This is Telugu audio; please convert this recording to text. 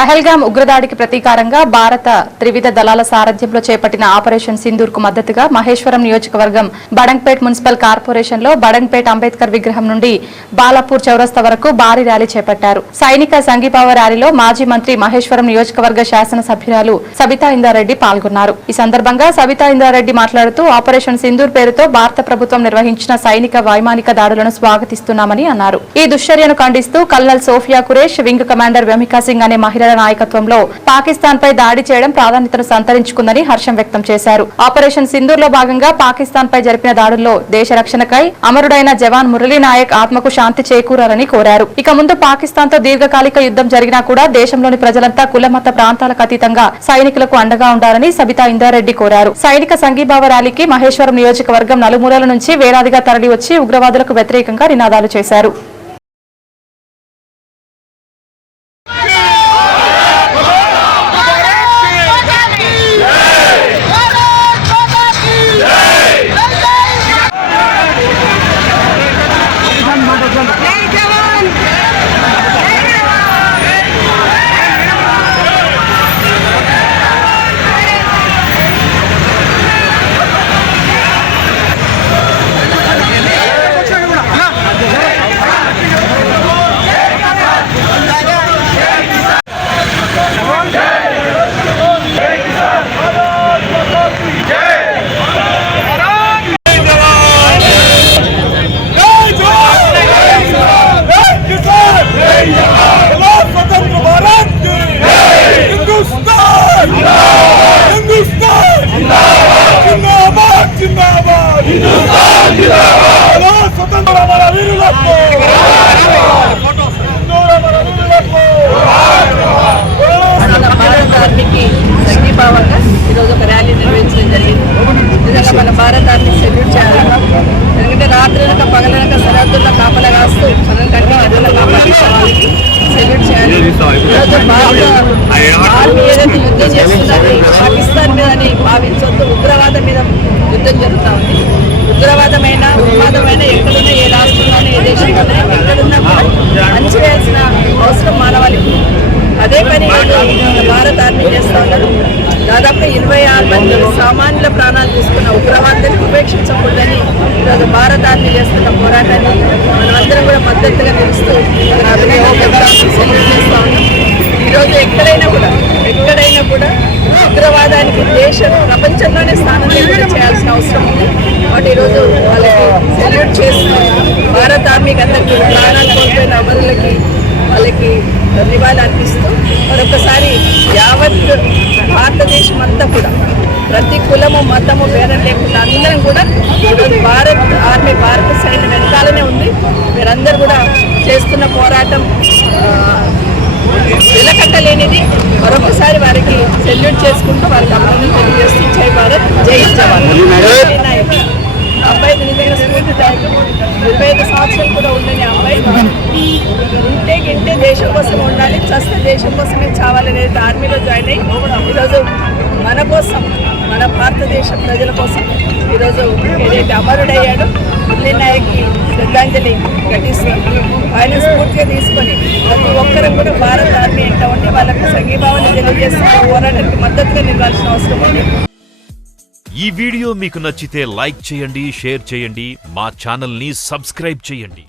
పహల్గామ్ ఉగ్రదాడికి ప్రతీకారంగా భారత త్రివిధ దళాల సారథ్యంలో చేపట్టిన ఆపరేషన్ సింధూర్ కు మద్దతుగా మహేశ్వరం నియోజకవర్గం బడంగ్పేట్ మున్సిపల్ కార్పొరేషన్ లో బడంగ్పేట్ అంబేద్కర్ విగ్రహం నుండి బాలాపూర్ చౌరస్తా వరకు భారీ ర్యాలీ చేపట్టారు. సైనిక సంఘీభావ ర్యాలీలో మాజీ మంత్రి మహేశ్వరం నియోజకవర్గ శాసన సభ్యురాలు సబితా ఇందారెడ్డి పాల్గొన్నారు. ఈ సందర్భంగా సబితా ఇందారెడ్డి మాట్లాడుతూ ఆపరేషన్ సింధూర్ పేరుతో భారత ప్రభుత్వం నిర్వహించిన సైనిక వైమానిక దాడులను స్వాగతిస్తున్నామని అన్నారు. ఈ దుశ్చర్యను ఖండిస్తూ colonel Sofiya Qureshi, wing commander Vyomika Singh అనే మహిళల నాయకత్వంలో పాకిస్తాన్ పై దాడి చేయడం ప్రాధాన్యతను సంతరించుకుందని హర్షం వ్యక్తం చేశారు. ఆపరేషన్ సింధూర్ లో భాగంగా పాకిస్తాన్ పై జరిపిన దాడుల్లో దేశ రక్షణకై అమరుడైన జవాన్ మురళీ నాయక్ ఆత్మకు శాంతి చేకూరాలని కోరారు. ఇక ముందు పాకిస్తాన్ తో దీర్ఘకాలిక యుద్ధం జరిగినా కూడా దేశంలోని ప్రజలంతా కులమత ప్రాంతాలకు అతీతంగా సైనికులకు అండగా ఉండాలని సబితా ఇందారెడ్డి కోరారు. సైనిక సంఘీభావ ర్యాలీకి మహేశ్వరం నియోజకవర్గం నలుమూలల నుంచి వేలాదిగా తరలివచ్చి ఉగ్రవాదులకు వ్యతిరేకంగా నినాదాలు చేశారు. సంఘీభావంగా ఈరోజు ఒక ర్యాలీ నిర్వహించడం జరిగింది. నిజంగా మన భారత ఆర్మీ సెల్యూట్ చేయాలి. ఎందుకంటే రాత్రులక పగలనక సరిహద్దుల్లో కాపలా కాస్తూ మనం కంటే అదుల కాపాడుకోవాలి, సెల్యూట్ చేయాలి. ఈరోజు భారత ఆర్మీ ఏదైతే యుద్ధం చేస్తుందని పాకిస్తాన్ మీద అని భావించొద్దు. ఉగ్రవాదం మీద యుద్ధం జరుగుతూ ఉంది. ఉగ్రవాదమైన ఉన్మాదమైన ఎక్కడున్నా, ఏ రాష్ట్రంలోనే, ఏ దేశంలోనే ఎక్కడున్నా కూడా అంచివేయాల్సిన అవసరం మానవాళికి. అదే పని భారత ఆర్మీ చేస్తూ ఉన్నారు. దాదాపు 26 మంది సామాన్యుల ప్రాణాలు తీసుకున్న ఉగ్రవాదాన్ని ఉపేక్షించకూడదని ఈరోజు భారత ఆర్మీ చేస్తున్న పోరాటాన్ని మనమందరం కూడా మద్దతుగా నిలుస్తూ చేస్తూ ఉన్నాం. ఈరోజు ఎక్కడైనా కూడా ఉగ్రవాదానికి దేశం ప్రపంచంలోనే స్థానం చేయాల్సిన అవసరం ఉంది. కాబట్టి ఈరోజు వాళ్ళకి సెల్యూట్ చేస్తూ భారత ఆర్మీకి అందరికీ ప్రాణాలు కోల్పోయిన అమరులకి వాళ్ళకి నివాళులు అర్పిస్తూ మరొకసారి యావత్ భారతదేశం అంతా కూడా ప్రతి కులము మతము భేదం లేకుండా అందరం కూడా ఈరోజు భారత్ ఆర్మీ, భారత సైన్యం వెనకాలనే ఉంది. మీరందరూ కూడా చేస్తున్న పోరాటం వెలకట్టలేనిది. మరొకసారి వారికి సెల్యూట్ చేసుకుంటూ వారికి అభినందనలు తెలియజేస్తూ జై భారత్, జై జవాన్. అబ్బాయి నిజంగా స్ఫూర్తిదాయకం. 25 సంవత్సరాలు కూడా ఉండని అబ్బాయి ఇంటే దేశం కోసం ఉండాలి, చస్తే దేశం కోసమే చావాలనేది ఆర్మీలో జాయిన్ అయ్యి ఈరోజు మన కోసం, మన భారతదేశ ప్రజల కోసం ఈరోజు ఏదైతే అమరుడయ్యాడో మురళీ నాయక్కి శ్రద్ధాంజలి ఘటిస్తుంది. ఆయన స్ఫూర్తిగా తీసుకొని ప్రతి ఒక్కరం కూడా భారత ఆర్మీ ఎంత ఉంటే వాళ్ళకు సంఘీభావాన్ని తెలియజేస్తున్న పోరాటానికి మద్దతుగా నిలవాల్సిన అవసరం ఉంది. ఈ వీడియో మీకు నచ్చితే లైక్ చేయండి, షేర్ చేయండి, మా ఛానల్ని సబ్స్క్రైబ్ చేయండి.